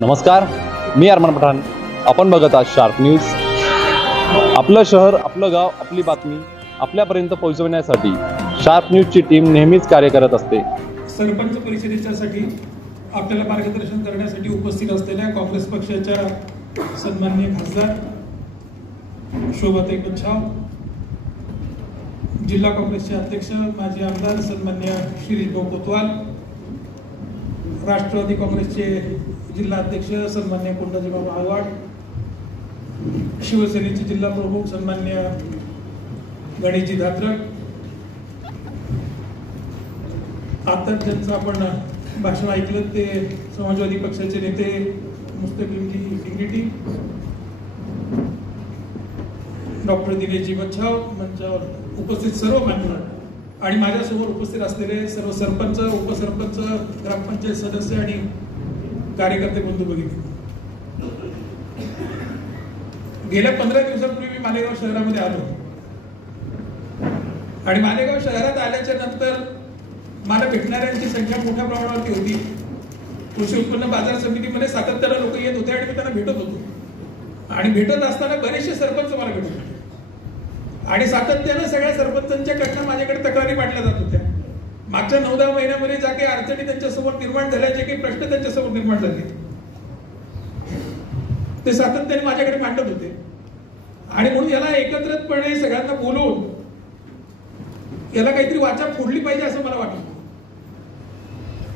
नमस्कार, मी अरमान पठाण. आपण बघत आहात शार्प न्यूज. आपलं शहर, आपलं गाव, आपली बातमी आपल्यापर्यंत पोहोचवण्यासाठी शार्प न्यूजची टीम नेहमीच कार्य करत असते. सरपंच परिषदेच्यासाठी आपल्याला मार्गदर्शन करण्यासाठी उपस्थित असलेल्या काँग्रेस पक्षाच्या सन्माननीय खासदार शोभाताई बच्छाव, जिल्हा काँग्रेसचे अध्यक्ष माजी आमदार सन्माननीय शिरीष भाऊ कोतवाल, राष्ट्रवादी काँग्रेसचे जिल्हा अध्यक्ष सन्माननीय कुंडजीभाऊ आव्हाड, शिवसेनेचे जिल्हा प्रमुख सन्माननीय गणेशजी धात्रक, आता ज्यांचं आपण भाषण ऐकलं ते समाजवादी पक्षाचे नेते मुस्तकीमजी सिंगीटी, डॉक्टर दिनेशजी बच्छाव, मंचावर उपस्थित सर्व मान्यवर आणि माझ्यासमोर उपस्थित असलेले सर्व सरपंच, उपसरपंच, ग्रामपंचायत सदस्य आणि कार्यकर्ते बंधू भगिनी. गेल्या 15 दिवसांपूर्वी मी मालेगाव शहरामध्ये आलो आणि मालेगाव शहरात आल्याच्या नंतर मला भेटणाऱ्यांची संख्या मोठ्या प्रमाणावरती होती. कृषी उत्पन्न बाजार समितीमध्ये सातत्याने लोक येत होते आणि मी त्यांना भेटत होतो आणि भेटत असताना बरेचसे सरपंच मला भेटत होते आणि सातत्यानं सगळ्या सरपंचांच्याकडनं माझ्याकडे तक्रारी मांडल्या जात होत्या. मागच्या 9-10 महिन्यामध्ये ज्या काही अडचणी त्यांच्यासमोर निर्माण झाल्या, जे काही प्रश्न त्यांच्यासमोर निर्माण झाले ते सातत्याने माझ्याकडे मांडत होते आणि म्हणून याला एकत्रितपणे सगळ्यांना बोलवून याला काहीतरी वाचा फोडली पाहिजे असं मला वाटलं.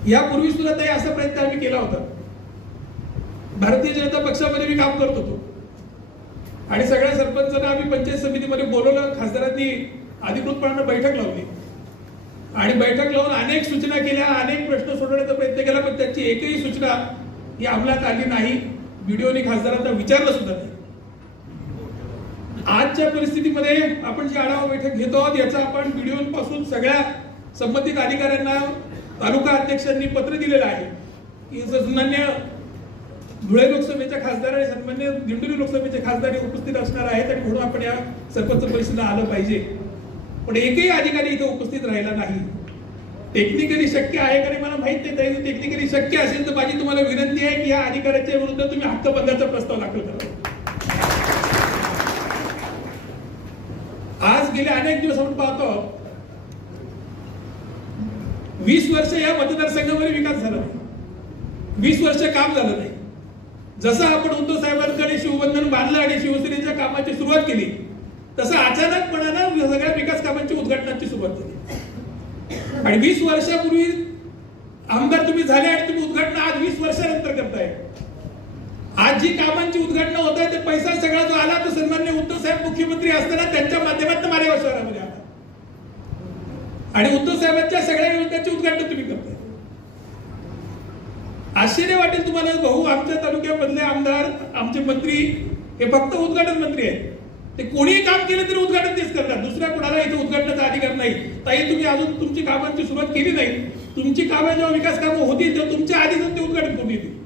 यापूर्वी सुद्धा ताई असा प्रयत्न आम्ही केला होता. भारतीय जनता पक्षामध्ये मी काम करत होतो आणि सगळ्या सरपंचांना आम्ही पंचायत समितीमध्ये बोलवलं. खासदारांनी अधिकृतपणे बैठक लावली आणि बैठक लावून अनेक सूचना केल्या, अनेक प्रश्न सोडवण्याचा प्रयत्न केला, पण त्याची एकही सूचना ही अंमलात आली नाही. व्हिडिओनी खासदारांना विचारलं सुद्धा नाही. आजच्या परिस्थितीमध्ये आपण जी आढावा बैठक घेतो आहोत याचा आपण व्हिडिओपासून सगळ्या संबंधित अधिकाऱ्यांना, तालुका अध्यक्षांनी पत्र दिलेलं आहे की सन्मान्य धुळे लोकसभेच्या खासदार आणि सन्मान्य दिंडोरी लोकसभेचे खासदार उपस्थित असणार आहेत आणि म्हणून आपण या सरपंच परिषदेला आलं पाहिजे. पण एकही अधिकारी इथे उपस्थित राहिला नाही. टेक्निकली शक्य आहे का मला माहित नाही. टेक्निकली शक्य असेल तर माझी तुम्हाला विनंती आहे की या अधिकाऱ्याच्या विरुद्ध तुम्ही हक्कभंगाचा प्रस्ताव दाखल करा. आज गेले अनेक दिवस आपण पाहतो 20 वर्ष या मतदारसंघामध्ये विकास झाला नाही, 20 वर्ष काम झालं नाही. जसं आपण उद्धव साहेबांकडे शिवबंधन बांधलं आणि शिवसेनेच्या कामाची सुरुवात केली तसं अचानकपणानं सगळ्या विकास कामांची उद्घाटनाची सुरुवात झाली आणि 20 वर्षापूर्वी आमदार तुम्ही झाले आणि तुम्ही उद्घाटन आज 20 वर्षानंतर करताय. आज जी कामांची उद्घाटन होत आहे ते पैसा सगळा जो आला तो सन्मान्य उद्धव साहेब मुख्यमंत्री असताना त्यांच्या माध्यमातून मालेगाव शहरामध्ये आला आणि उद्धव साहेबांच्या सगळ्या योजनांची उद्घाटन तुम्ही करताय. आश्चर्य वाटेल तुम्हाला भाऊ, आमच्या तालुक्यामधले आमदार, आमचे मंत्री हे फक्त उद्घाटन मंत्री आहेत. ते कोणीही काम केलं तरी उद्घाटन तेच करतात. दुसऱ्या कोणाला इथे उद्घाटनाचा अधिकार नाही. ताई तुम्ही अजून तुमची कामांची सुरुवात केली नाही. तुमची कामं जेव्हा विकास कामं होती तेव्हा तुमच्या आधीच ते उद्घाटन करून येतील.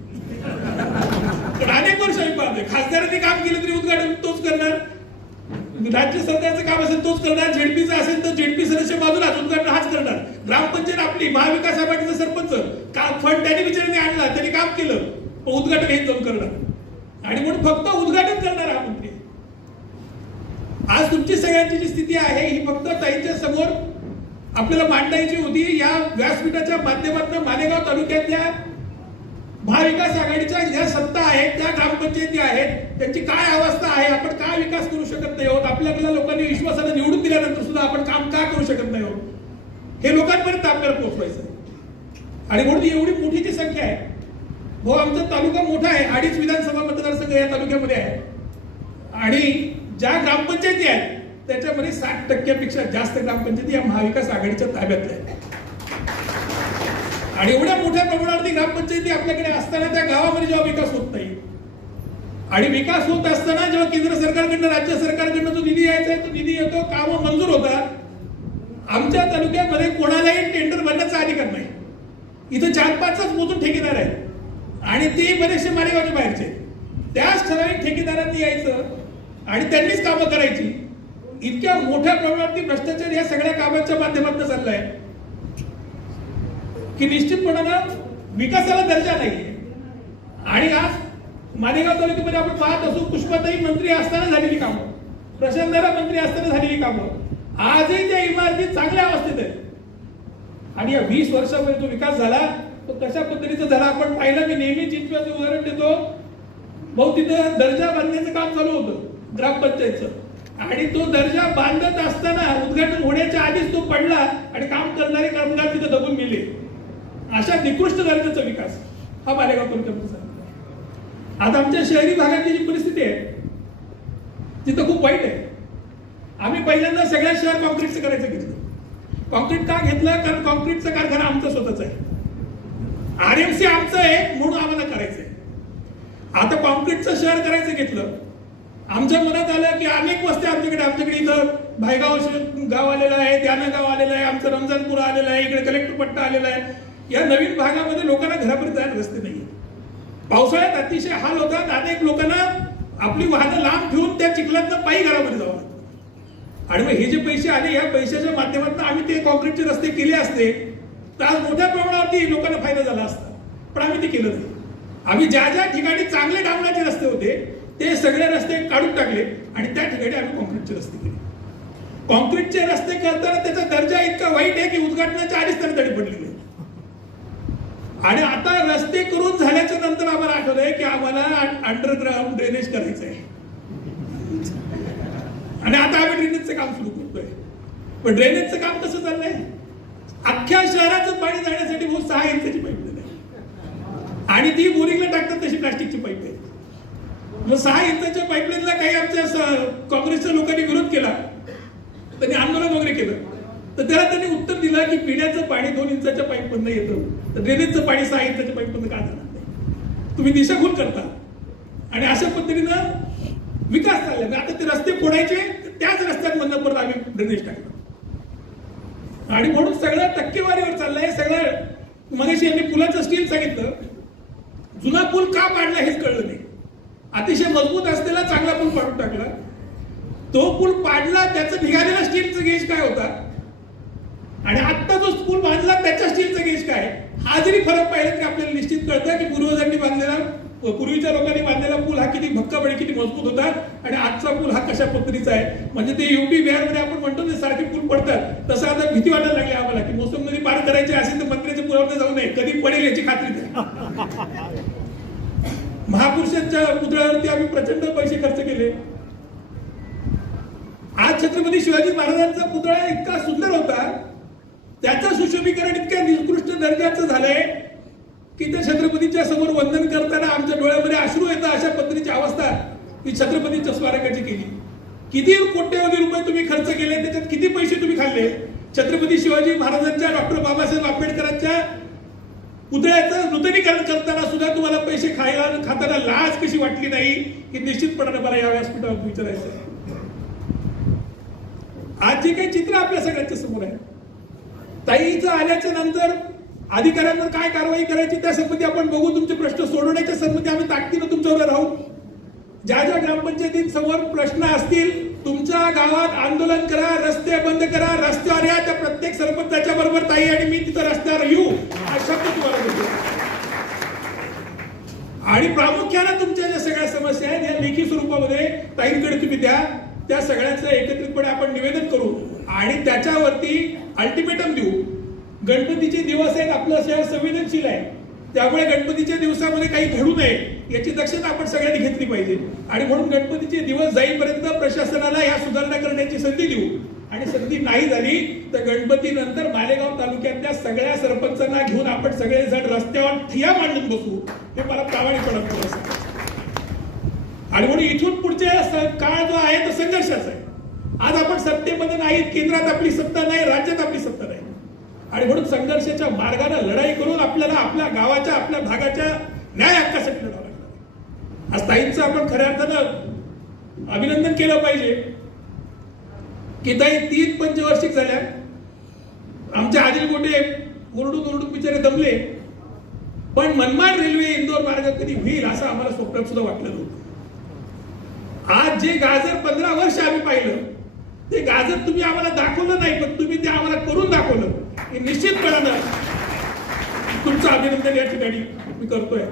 पण अनेक वर्ष आम्ही पाहतोय खासदारांनी काम केलं तरी उद्घाटन तोच करणार, राज्य सरकारचं काम असेल तोच करणार, झेडपीचं असेल तर झेडपी सदस्य बाजूला उद्घाटन हाच करणार. ग्रामपंचायत आपली महाविकास आघाडीचा सरपंच काम फंड त्यांनी विचाराने आणला, त्यांनी काम केलं, पण उद्घाटन हेच जाऊन करणार आणि म्हणून फक्त उद्घाटन करणार हा मंत्री. आज तुमची सगळ्यांची जी स्थिती आहे ही फक्त ताईंच्या समोर आपल्याला मांडायची होती. या व्यासपीठाच्या माध्यमातून मालेगाव तालुक्यातल्या महाविकास आघाडीच्या ज्या सत्ता आहेत, त्या ग्रामपंचायती आहेत, त्यांची काय अवस्था आहे, आपण काय विकास करू शकत नाही आहोत, आपल्याला लोकांनी विश्वासाने निवडून दिल्यानंतर सुद्धा आपण काम का करू शकत नाही आहोत, हे लोकांपर्यंत आपल्याला पोहोचवायचं आहे. आणि म्हणून एवढी मोठी जी संख्या आहे भाऊ, आमचा तालुका मोठा आहे, 2.5 विधानसभा मतदारसंघ या तालुक्यामध्ये आहे आणि ज्या ग्रामपंचायती आहेत त्याच्यामध्ये 60% जास्त ग्रामपंचायती या महाविकास आघाडीच्या ताब्यातल्या आहेत. आणि एवढ्या मोठ्या प्रमाणावरती ग्रामपंचायती आपल्याकडे असताना त्या गावामध्ये जेव्हा विकास होत नाही आणि विकास होत असताना जेव्हा केंद्र सरकारकडनं, राज्य सरकारकडनं जो निधी यायचा आहे तो निधी येतो, कामं मंजूर होतात. आमच्या तालुक्यामध्ये कोणालाही टेंडर भरण्याचा अधिकार नाही. इथं 4-5च मोजून ठेकेदार आहेत आणि ते बरेचसे मालेगावच्या बाहेरचे. त्याच ठराविक ठेकेदारांनी यायचं आणि त्यांनीच कामं करायची. इतक्या मोठ्या प्रमाणावरती भ्रष्टाचार या सगळ्या कामांच्या माध्यमातून चाललाय की निश्चितपणानं विकासाला दर्जा नाहीये. आणि आज मालेगाव तालुक्यामध्ये आपण पाहत असू, पुष्पाताई मंत्री असताना झालेली कामं, प्रशांतदादा मंत्री असताना झालेली कामं आजही त्या इमारती चांगल्या अवस्थेत आहेत. आणि या 20 वर्षामध्ये जो विकास झाला तो कशा पद्धतीचा झाला आपण पाहिलं. मी नेहमी चिंचव्याचं उदाहरण देतो. भाऊ तिथं दर्जा बांधण्याचं काम चालू होतं ग्रामपंचायतचं, आणि तो दर्जा बांधत असताना उद्घाटन होण्याच्या आधीच तो पडला आणि काम करणारे कामगार तिथे दबून गेले. अशा निकृष्ट दर्जाचा विकास हा मालेगाव तालुक्यामध्ये झाला. आता आमच्या शहरी भागातली जी परिस्थिती आहे तिथं खूप वाईट आहे. आम्ही पहिल्यांदा सगळ्या शहर कॉन्क्रीटचं करायचं घेतलं. कॉन्क्रीट का घेतलं? कारण कॉन्क्रीटचा कारखाना आमचा स्वतःचा आहे, आरएमसी आमचं आहे म्हणून आम्हाला करायचंय. आता कॉन्क्रीटचं शहर करायचं घेतलं. आमच्या मनात आलं की अनेक वस्त्या आमच्याकडे इथं भायगाव गाव आलेलं आहे, त्यानं गाव आलेलं आहे, आमचं रमजानपूर आलेलं आहे, इकडे कलेक्टर पट्टा आलेला आहे. या नवीन भागामध्ये लोकांना घरापर्यंत जायला रस्ते नाही. पावसाळ्यात अतिशय हाल होतात. अनेक लोकांना आपली वाहनं लांब ठेवून त्या चिखलातनं पायी घरामध्ये जावं लागतं. आणि मग हे जे पैसे आले या पैशाच्या माध्यमातून आम्ही ते कॉन्क्रीटचे रस्ते केले असते तर आज मोठ्या प्रमाणावरती लोकांना फायदा झाला असता, पण आम्ही ते केलं नाही. आम्ही ज्या ज्या ठिकाणी चांगले डांबराचे रस्ते होते ते सगळे रस्ते काढून टाकले आणि त्या ठिकाणी आम्ही कॉन्क्रीटचे रस्ते केले. कॉन्क्रीटचे रस्ते करताना त्याचा दर्जा इतका वाईट आहे की उद्घाटनाच्या आधीच त्याने तडे पडलेले. आणि आता रस्ते करून झाल्याच्या नंतर आम्हाला आठवलंय की आम्हाला अंडरग्राऊंड ड्रेनेज करायचं आहे आणि आता आम्ही ड्रेनेजचं काम सुरू करतोय. पण ड्रेनेजचं काम कसं चाललंय? अख्ख्या शहराचं पाणी जाण्यासाठी 6 इंचाची पाईपलाईन आहे आणि ती बोरिंगला टाकतात तशी प्लास्टिकची पाईप आहे. मग 6 इंचाच्या पाईपलाईनला काही आमच्या काँग्रेसच्या लोकांनी विरोध केला, त्यांनी आंदोलन वगैरे केलं, तर त्याला त्यांनी उत्तर दिलं की पिण्याचं पाणी 2 इंचाच्या पाईपमधनं येतं, तर ड्रेनेजचं पाणी 6 इंचाच्या पाईपमधनं का जाणार नाही? तुम्ही दिशाभूल करता. आणि अशा पद्धतीनं विकास चालला. आता ते रस्ते फोडायचे, त्याच रस्त्यांमधनं परत आम्ही ड्रेनेज टाकलं आणि म्हणून सगळं टक्केवारीवर चाललंय. सगळं मगाशी यांनी पुलाचं स्टील सांगितलं, जुना पूल का पाडला हेच कळलं नाही. अतिशय मजबूत असलेला चांगला पूल पाडून टाकला. तो पूल पाडला, त्याचं निघालेला स्टीलचं गेज काय होता आणि आता जो पूल बांधला त्याच्या स्टीलचं गेज काय, हा जरी फरक पाहिला की आपल्याला निश्चित कळतं की पूर्वजांनी बांधलेला, पूर्वीच्या लोकांनी बांधलेला पूल हा किती भक्कम किती मजबूत होता आणि आजचा पूल हा कशा पद्धतीचा आहे. म्हणजे ते युपी बिहारमध्ये आपण म्हणतो ना सारखे पूल पडतात, तसं आता भीती वाटायला लागली आम्हाला की मोसम नदी पार करायची असेल तर मंत्र्याच्या पुलावर जाऊ नये, कधी पडेल याची खात्री द्या. महापुरुषांच्या पुतळ्यावरती आम्ही प्रचंड पैसे खर्च केले. आज छत्रपती शिवाजी महाराजांचा पुतळा इतका सुंदर होता, त्याचं सुशोभीकरण इतक्या निकृष्ट दर्जाचं झालंय की त्या छत्रपतीच्या समोर वंदन करताना आमच्या डोळ्यामध्ये अश्रू येतात. अशा पद्धतीची अवस्था ही छत्रपतीच्या स्मारकाची केली. किती कोट्यवधी रुपये तुम्ही खर्च केले, त्याच्यात किती पैसे तुम्ही खाल्ले. छत्रपती शिवाजी महाराजांच्या, डॉक्टर बाबासाहेब आंबेडकरांच्या पुतळ्याचं नूतनीकरण करताना सुद्धा तुम्हाला पैसे खाताना लाज कशी वाटली नाही की निश्चितपणाने मला या व्यासपीठावर विचारायचं आहे. आज जे काही चित्र आपल्या सगळ्यांच्या समोर आहे, ताईचं आल्याच्या नंतर अधिकाऱ्यांवर काय कारवाई करायची त्या संबंधी आपण बघू. तुमचे प्रश्न सोडवण्याच्या संबंधी आम्ही ताकदीनं तुमच्यावर राहू. ज्या ज्या ग्रामपंचायतींसमोर प्रश्न असतील, तुमच्या गावात आंदोलन करा, रस्ते बंद करा, रस्त्यावर या. त्या प्रत्येक सरपंचाच्या बरोबर ताई आणि मी तिथं रस्त्यावर येऊ हा शब्द तुम्हाला देतो. आणि प्रामुख्याने तुमच्या ज्या सगळ्या समस्या आहेत या लेखी स्वरूपामध्ये ताईंकडे तुम्ही द्या. त्या सगळ्यांचं एकत्रितपणे आपण निवेदन करू आणि त्याच्यावरती अल्टिमेटम देऊ. गणपतीचे दिवस आहेत, आपलं शहर संवेदनशील आहे, त्यामुळे गणपतीच्या दिवसामध्ये काही घडू नये याची दक्षता आपण सगळ्यांनी घेतली पाहिजे. आणि म्हणून गणपतीचे दिवस जाईपर्यंत प्रशासनाला या सुधारणा करण्याची संधी देऊ. आणि संधी नाही झाली तर गणपती नंतर मालेगाव तालुक्यातल्या सगळ्या सरपंचांना घेऊन आपण सगळेजण रस्त्यावर ठिया मांडून बसू. हे मला प्रामाणिकपणे सांगायचं. आणि म्हणून इथून पुढचे काळ जो आहे तो संघर्षाचा आहे. आज आपण सत्तेमध्ये नाहीत, केंद्रात आपली सत्ता नाही, राज्यात आपली सत्ता नाही. आणि म्हणून संघर्षाच्या मार्गाने लढाई करून आपल्याला आपल्या गावाच्या, आपल्या भागाच्या न्याय हक्कासाठी लढावं लागणार. आज ताईंचं आपण खऱ्या अर्थानं अभिनंदन केलं पाहिजे की ताई 3 पंचवार्षिक झाल्या. आमचे आदिल गोटे ओरडून बिचारे दमले, पण मनमाड रेल्वे इंदोर मार्ग कधी होईल असं आम्हाला स्वप्नात सुद्धा वाटलं नव्हतं. आज जे गाजर 15 वर्ष आम्ही पाहिलं ते गाजर तुम्ही आम्हाला दाखवलं नाही, पण तुम्ही ते आम्हाला करून दाखवलं. हे निश्चितपणानं तुमचं अभिनंदन या ठिकाणी मी करतोय.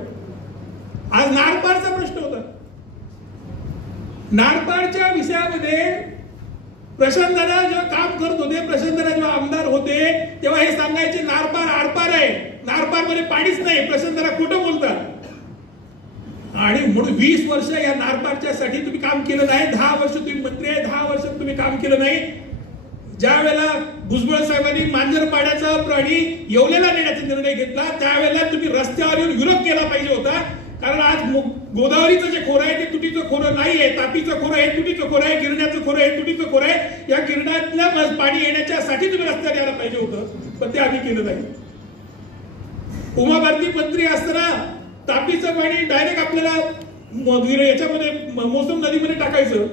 आज नारपारचा प्रश्न होता. नारपारच्या विषयामध्ये प्रशांत दादा जेव्हा काम करत होते, प्रशांत दादा जेव्हा आमदार होते, तेव्हा हे सांगायचे नारपार आरपार आहे, नारपार मध्ये पाणीच नाही. प्रशांत दादा खोटं बोलतात. आणि म्हणून 20 वर्ष या नारपारच्या साठी तुम्ही काम केलं नाही. 10 वर्ष तुम्ही मंत्री आहे, 10 वर्ष तुम्ही काम केलं नाही. ज्या वेळेला भुजबळ साहेबांनी मांजरपाड्याचा प्राणी येवलेला नेण्याचा निर्णय घेतला, त्यावेळेला तुम्ही रस्त्यावर येऊन विरोध केला पाहिजे होता. कारण आज गोदावरीचं जे खोरं आहे ते तुटीचं खोरं नाही आहे, तापीचं खोरं आहे तुटीचं खोरं आहे, गिरण्याचं खोरं आहे तुटीचं खोरं आहे. या गिरण्यातल्या पाणी येण्याच्यासाठी तुम्ही रस्त्यावर यायला पाहिजे होतं, पण ते आम्ही केलं नाही. उमा भारती मंत्री असताना तापीचं पाणी डायरेक्ट आपल्याला याच्यामध्ये मोसम नदीमध्ये टाकायचं,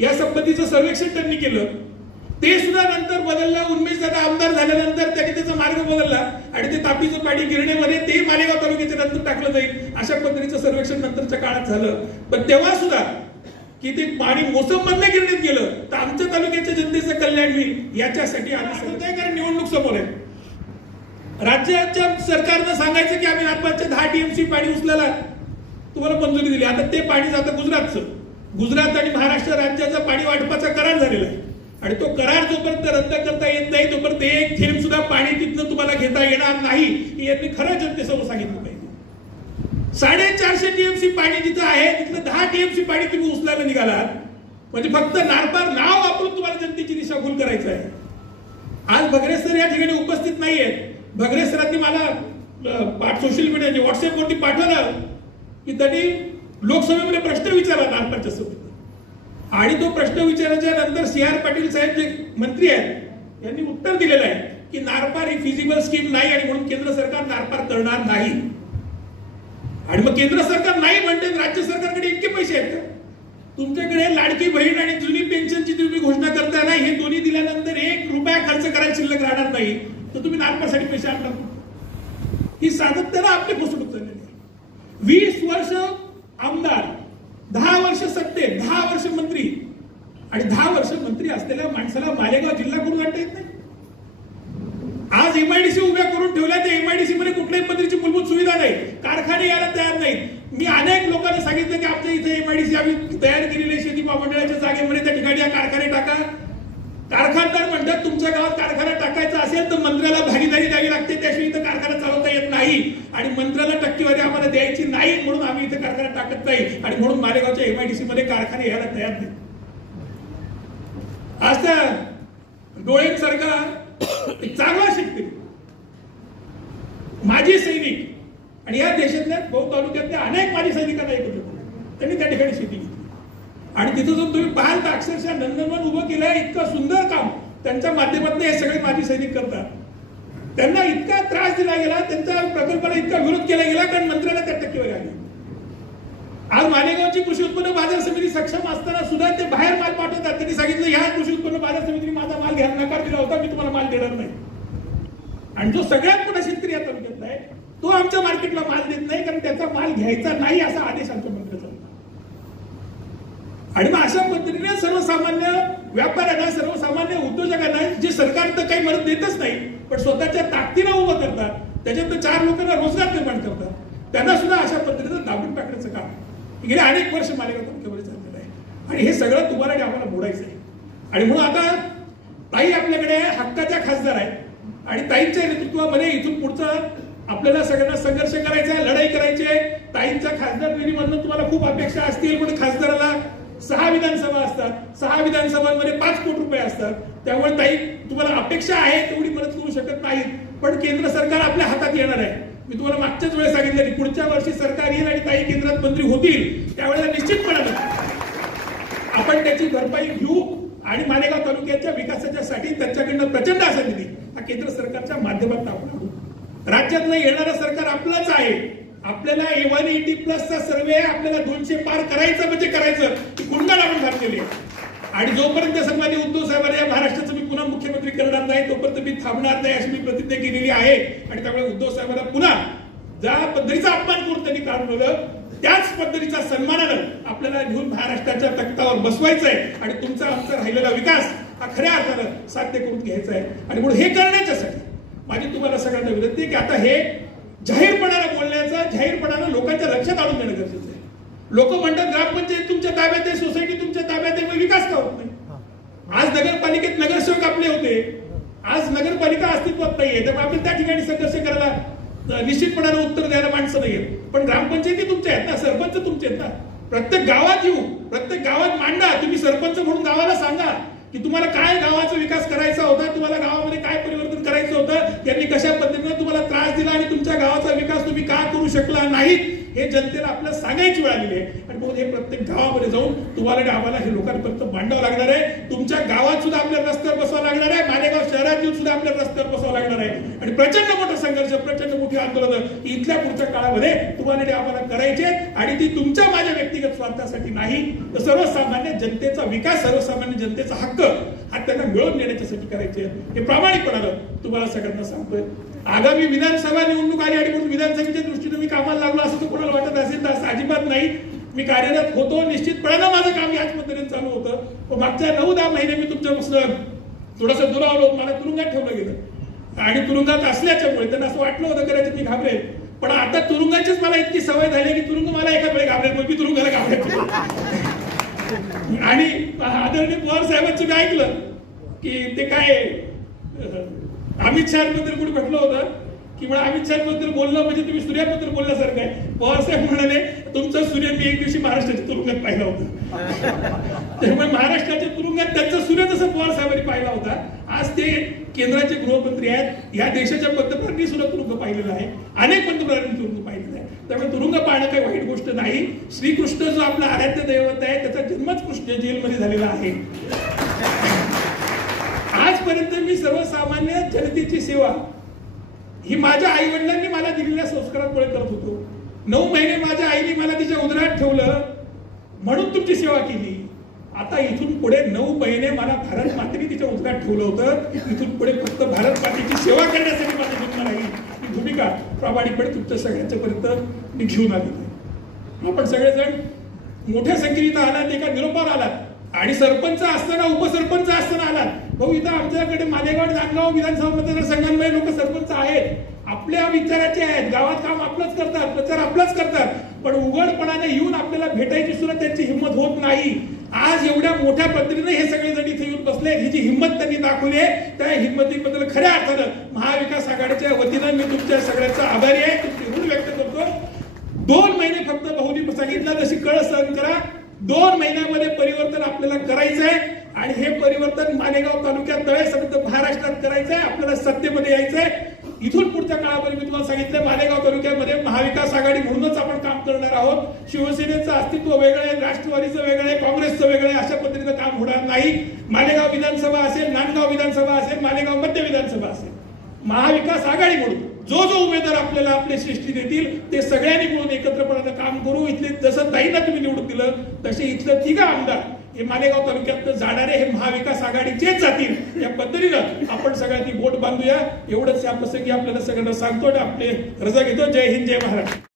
या संबंधीचं सर्वेक्षण त्यांनी केलं. ते सुद्धा नंतर बदललं. उन्मेष दादा आमदार झाल्यानंतर त्यांनी त्याचा मार्ग बदलला आणि ते तापीचं पाणी गिरणेमध्ये ते मालेगाव तालुक्याच्या नंतर टाकलं जाईल अशा पद्धतीचं सर्वेक्षण नंतरच्या काळात झालं. पण तेव्हा सुद्धा की ते पाणी मोसम मधल्या गिरणीत गेलं तर आमच्या तालुक्याच्या जनतेचं कल्याण होईल याच्यासाठी आम्ही सांगतोय. कारण निवडणूक समोर आहे. राज्याच्या सरकारनं सांगायचं की आम्ही नागपूरच्या 10 TMC पाणी उचलायला तुम्हाला मंजुरी दिली. आता ते पाणी जातं गुजरातचं. गुजरात आणि महाराष्ट्र राज्याचा पाणी वाटपाचा करार झालेला आहे आणि तो करार जोपर्यंत रद्द करता येत नाही तोपर्यंत एक थेंब सुद्धा पाणी तिथनं तुम्हाला घेता येणार नाही हे यांनी खरं जनतेसमोर सांगितलं पाहिजे. 450 TMC पाणी जिथं आहे तिथलं 10 TMC पाणी तुम्ही उचलायला निघालात म्हणजे फक्त नारपार नाव वापरून तुम्हाला जनतेची दिशाभूल करायचं आहे. आज भगरे सर या ठिकाणी उपस्थित नाहीयेत. भगरे सरांनी मला सोशल मीडिया व्हॉट्सअपवरती पाठवलं की त्यांनी लोकसभेमध्ये प्रश्न विचारला नारपारच्या सभेत आणि तो प्रश्न विचारल्याच्या नंतर CR पाटील साहेब जे मंत्री आहेत यांनी उत्तर दिलेलं आहे की नारपार ही फिजिबल स्कीम नाही आणि म्हणून केंद्र सरकार नारपार करणार नाही. आणि मग केंद्र सरकार नाही म्हणते राज्य सरकारकडे इतके पैसे आहेत का? तुमच्याकडे लाडकी बहीण आणि जुनी पेन्शनची तुम्ही घोषणा करता नाही, हे दोन्ही दिल्यानंतर 1 रुपया खर्च करायला शिल्लक राहणार नाही तर तुम्ही नारपारसाठी पैसे आणणार. ही सातत्यानं आपली फसवणूक झालेली आहे. 20 वर्ष आमदार, 10 वर्ष सत्तेत, 10 वर्ष मंत्री आणि 10 वर्ष मंत्री असलेल्या माणसाला मालेगाव जिल्हा करून वाटता येत नाही. आज MIDC उभ्या करून ठेवल्या. त्या MIDC मध्ये कुठल्याही मंत्रीची मूलभूत सुविधा नाही, कारखाने यायला तयार नाहीत. मी अनेक लोकांना सांगितलं की आमच्या इथे MIDC आम्ही तयार केलेले शेती महामंडळाच्या जागेमध्ये त्या ठिकाणी कारखाने टाका. कारखानदार म्हणतात तुमच्या गावात कारखाना टाकायचा असेल तर मंत्र्याला भागीदारी द्यावी लागते, त्याशिवाय इथं कारखाना चालवता येत नाही आणि मंत्र्याला टक्केवारी आम्हाला द्यायची नाही म्हणून आम्ही इथे कारखाना टाकत नाही आणि म्हणून मालेगावच्या MIDC मध्ये कारखाने यायला तयार नाही. आज त्या डोळेंसारखा एक चांगला शेतकरी माजी सैनिक आणि या देशातल्या बहु तालुक्यातल्या अनेक माजी सैनिकांना एकत्र त्यांनी त्या ठिकाणी शेती घेतली आणि तिथं जर तुम्ही पाहाल तर अक्षरशः नंदनवन उभं केलंय. इतकं सुंदर काम त्यांच्या माध्यमातून हे सगळे माजी सैनिक करतात. त्यांना इतका त्रास दिला गेला, त्यांच्या प्रकल्पाला इतका विरोध केला गेला कारण मंत्र्याला त्या टक्केवारी आली. आज मालेगावची कृषी उत्पन्न बाजार समिती सक्षम असताना सुद्धा ते बाहेर माल पाठवतात. त्यांनी सांगितलं ह्या कृषी उत्पन्न बाजार समितीने माझा माल घ्यायला नकार दिला होता, मी तुम्हाला माल देणार नाही. आणि जो सगळ्यात मोठा शेतकरी या तालुक्यात आहे तो आमच्या मार्केटला माल देत नाही कारण त्याचा माल घ्यायचा नाही असा आदेश आमच्या मंत्र्याचा. आणि मग अशा पद्धतीने सर्वसामान्य व्यापाऱ्यांना, सर्वसामान्य उद्योजकांना जे सरकार तर काही मदत देतच नाही पण स्वतःच्या ताकदीनं उभं करतात, त्याच्यात 4 लोकांना रोजगार निर्माण करतात, त्यांना सुद्धा अशा पद्धतीनं दाबून टाकण्याचं काम गेले अनेक वर्ष मालेगाव तालुक्यामध्ये झालेलं आहे. आणि हे सगळं तुम्हाला आम्हाला मोडायचं आहे. आणि म्हणून आता ताई आपल्याकडे हक्काच्या खासदार आहेत आणि ताईंच्या नेतृत्वामध्ये इथून पुढचं आपल्याला सगळ्यांना संघर्ष करायचा, लढाई करायची आहे. ताईंच्या खासदार निधीमधून तुम्हाला खूप अपेक्षा असतील पण खासदाराला 6 विधानसभा असतात, 6 विधानसभांमध्ये 5 कोटी रुपये असतात. त्यामुळे ताई तुम्हाला अपेक्षा आहे तेवढी मदत करू शकत नाहीत पण केंद्र सरकार आपल्या हातात येणार आहे. मी तुम्हाला मागच्याच वेळेस सांगितलं की पुढच्या वर्षी सरकार येईल आणि ताई केंद्रात मंत्री होतील त्यावेळेला निश्चितपणे आपण त्याची भरपाई घेऊ आणि मालेगाव तालुक्याच्या विकासाच्या साठी त्यांच्याकडनं प्रचंड असा निधी हा केंद्र सरकारच्या माध्यमातून आपण आणू. राज्यातलं येणारं सरकार आपलंच आहे. आपल्याला A180+ सर्वे आपल्याला 200 पार करायचं म्हणजे करायचं ती कुंडल आपण घातलेली आहे. आणि जोपर्यंत सन्माननीय उद्धव साहेबांना या महाराष्ट्राचं मी पुन्हा मुख्यमंत्री करणार नाही तोपर्यंत मी थांबणार नाही अशी मी प्रतिज्ञा केलेली आहे. आणि त्यामुळे उद्धव साहेबांना पुन्हा ज्या पद्धतीचा अपमान करून त्यांनी काढवलं त्याच पद्धतीचा सन्मानानं आपल्याला घेऊन महाराष्ट्राच्या तख्तावर बसवायचं आहे आणि तुमचा आमचा राहिलेला विकास हा खऱ्या अर्थानं साध्य करून घ्यायचा आहे. आणि म्हणून हे करण्याच्यासाठी माझी तुम्हाला सगळ्यांना विनंती आहे की आता हे जाहीरपणानं बोलण्याचं, जाहीरपणानं लोकांच्या लक्षात आणून देणं गरजेचं आहे. लोक म्हणतात ग्रामपंचायत तुमच्या ताब्यात आहे, सोसायटी तुमच्या ताब्यात आहे, मग विकास का होत नाही? आज नगरपालिकेत नगरसेवक आपले होते, आज नगरपालिका अस्तित्वात नाहीये, त्यामुळे आपण त्या ठिकाणी संघर्ष करायला निश्चितपणाने उत्तर द्यायला माणसं नाहीये. पण ग्रामपंचायती तुमच्या आहेत ना, सरपंच तुमचे आहेत ना. प्रत्येक गावात येऊ, प्रत्येक गावात मांडा, तुम्ही सरपंच म्हणून गावाला सांगा की तुम्हाला काय गावाचा विकास करायचा होता, तुम्हाला गावामध्ये काय परिवर्तन करायचं होतं, यांनी कशा पद्धतीने तुम्हाला त्रास दिला आणि तुमच्या गावाचा विकास तुम्ही का करू शकला नाहीत हे जनतेला आपल्याला सांगायची वेळ आलेली आहे. आणि म्हणून हे प्रत्येक गावामध्ये जाऊन तुम्हाला आणि आम्हाला हे लोकांपर्यंत मांडावं लागणार आहे. तुमच्या गावात सुद्धा आपल्याला रस्त्यावर बसावं लागणार आहे, मालेगाव शहरात येऊन सुद्धा आपल्याला रस्त्यावर बसावं लागणार आहे. आणि प्रचंड मोठा संघर्ष, प्रचंड मोठी आंदोलन इथल्या पुढच्या काळामध्ये तुम्हाला आणि आम्हाला करायचे. आणि ती तुमच्या माझ्या व्यक्तिगत स्वार्थासाठी नाही, तर सर्वसामान्य जनतेचा विकास, सर्वसामान्य जनतेचा हक्क हा त्यांना मिळवून देण्यासाठी करायचे. हे प्रामाणिकपणानं तुम्हाला सगळ्यांना सांगतोय. आगामी विधानसभा निवडणूक आली आणि म्हणून विधानसभेच्या दृष्टीने मी कामाला लागलो असं तर कोणाला वाटत असेल तर असं अजिबात नाही. मी कार्यरत होतो, निश्चितपणानं माझं काम याच पद्धतीने चालू होतं. पण मागच्या 9-10 महिने मी तुमच्यापासून थोडंसं दुरावलो, मला तुरुंगात ठेवलं गेलं आणि तुरुंगात असल्याच्यामुळे त्यांना असं वाटलं होतं कदाचित मी घाबरेल. पण आता तुरुंगाचीच मला इतकी सवय झाली की तुरुंग मला एका वेळी घाबरेल, मग मी तुरुंगाला घाबरायचो. आणि आदरणीय पवार साहेबांचं मी ऐकलं की ते काय अमित शहाबद्दल कुठे म्हटलं होतं की मला अमित शहाबद्दल बोलणं म्हणजे तुम्ही सूर्याबद्दल बोलल्यासारखं आहे. पवार साहेब म्हणाले तुमचं सूर्य मी एक दिवशी महाराष्ट्राच्या तुरुंगात पाहिला होता. त्यामुळे महाराष्ट्राच्या तुरुंगात त्यांचा सूर्य जसं पवार साहेबांनी पाहिला होता, आज ते केंद्राचे गृहमंत्री आहेत. या देशाच्या पंतप्रधानांनी सुद्धा तुरुंग पाहिलेला आहे, अनेक पंतप्रधानांनी तुरुंग पाहिलेला आहे. त्यामुळे तुरुंग पाहणं काही वाईट गोष्ट नाही. श्रीकृष्ण जो आपला आराध्य दैवत आहे त्याचा जन्मच कृष्ण जेलमध्ये झालेला आहे. आजपर्यंत मी सर्वसामान्य जनतेची सेवा ही माझ्या आई वडिलांनी मला दिलेल्या संस्कारांमुळे करत होतो. 9 महिने माझ्या आईने मला तिच्या उदरात ठेवलं म्हणून तुमची सेवा केली. आता इथून पुढे 9 महिने मला भारत मातेने तिच्या उदरात ठेवलं होतं. इथून पुढे फक्त भारत मातेची सेवा करण्यासाठी माझा जन्म राहील. ही भूमिका प्रामाणिकपणे तुमच्या सगळ्यांच्या पर्यंत मी घेऊन आलो. आपण सगळेजण मोठ्या संख्येने आलात, एका निरोपावर आलात आणि सरपंच असताना उपसरपंच असताना आलात. भाऊ इथं आमच्याकडे मालेगाव नांदगाव विधानसभा मतदारसंघांमध्ये लोक सरपंच आहेत, आपल्या विचाराचे आहेत, गावात काम आपलंच करतात, प्रचार आपलाच करतात, पण उघडपणाने येऊन आपल्याला भेटायची सुद्धा त्यांची हिंमत होत नाही. आज एवढ्या मोठया पद्धतीने हे सगळेजण इथे येऊन बसले, ही जी हिंमत त्यांनी दाखवली आहे त्या हिंमतीबद्दल खऱ्या अर्थानं महाविकास आघाडीच्या वतीनं मी तुमच्या सगळ्यांचा आभारी आहे, तुमची ऋण व्यक्त करतो. 2 महिने फक्त भाऊनी सांगितलं तशी कळ सहन करा. 2 महिन्यामध्ये परिवर्तन आपल्याला करायचं आहे आणि हे परिवर्तन मालेगाव तालुक्यात नव्हे सगळं महाराष्ट्रात करायचं आहे. आपल्याला सत्तेमध्ये यायचं आहे. इथून पुढच्या काळामध्ये मी तुम्हाला सांगितलं मालेगाव तालुक्यामध्ये महाविकास आघाडी म्हणूनच आपण काम करणार आहोत. शिवसेनेचं अस्तित्व वेगळं आहे, राष्ट्रवादीचं वेगळं आहे, काँग्रेसचं वेगळं आहे, अशा पद्धतीनं काम होणार नाही. मालेगाव विधानसभा असेल, नांदगाव विधानसभा असेल, मालेगाव मध्य विधानसभा असेल, महाविकास आघाडी म्हणून जो उमेदवार आपल्याला आपले श्रेष्ठी देतील ते सगळ्यांनी मिळून एकत्रपणानं काम करू. इथले जसं ताईंना तुम्ही निवडून दिलं तसे इथलं 3 आमदार हे मालेगाव तालुक्यात जाणारे हे महाविकास आघाडीचेच जातील. या पद्धतीनं आपण सगळ्यांनी बोट बांधूया. एवढंच या प्रसंगी आपल्याला सगळ्यांना सांगतो आणि आपले रजा घेतो. जय हिंद, जय महाराष्ट्र.